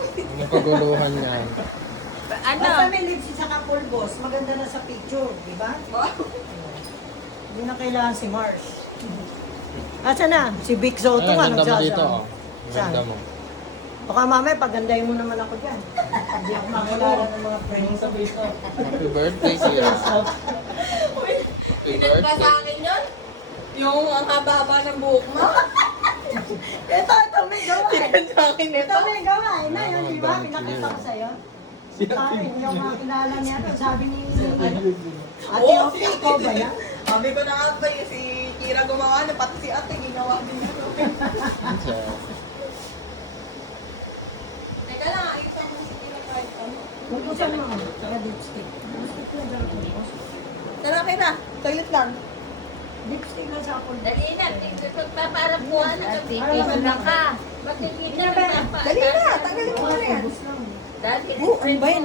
Ano paguluhan yan? Ano? Basta may lipstick sa pulbos, maganda na sa picture, di ba? Hindi na kailangan si Mars. Asa na? Si Vic Soto Ay, nga ang ganda mo dito, nagsasama. oh. Ang ganda mo. Baka mamaya pagandahin mo naman ako dyan. Hindi ako makilala ng mga friends. Happy birthday, Kira. Happy Pinag ba sa birthday. akin yun? Yung ang haba-haba ng buhok mo? Ito, may gawa. Pinag sa akin Ito ito. may gawa. Na yun, di ba? Ang dami Pinakita niya. ko sa'yo. Pare, hindi ako makilala niya. Sabi ni Ate Oo. Opi, ikaw ba yan? Sabi ko na nga ba, si Kira gumawa na, pati si ate ginawa din niya. So, Teka lang, ayos ang si Kira kahit ano. Magpusan mo ako. Saka lipstick. Lipstick lang dala ko. Tara, Kira. Toilet lang. Lipstick lang sa pulbos. Dali na, para buwan na nagtitigil na ka. Ba't hindi ka Dali na, tanggalin mo na yan. Pulbos lang. Dali Oh, ano ba yan?